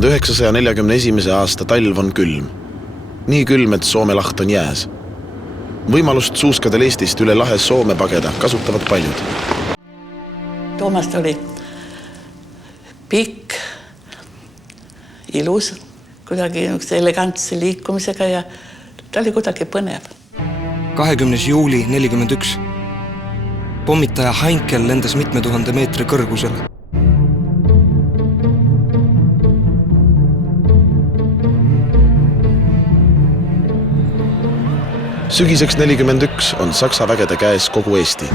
1941. aasta talv on külm. Nii külm, et Soome laht on jääs. Võimalust suuskadel Eestist üle lahe Soome pageda kasutavad paljud. Toomast oli pikk, ilus, kuidagi elegantse liikumisega ja ta oli kuidagi põnev. 20. juuli 41. Pommitaja Heinkel lendas mitme tuhande meetri kõrgusele. Sügiseks 41 on Saksa vägede käes kogu Eesti.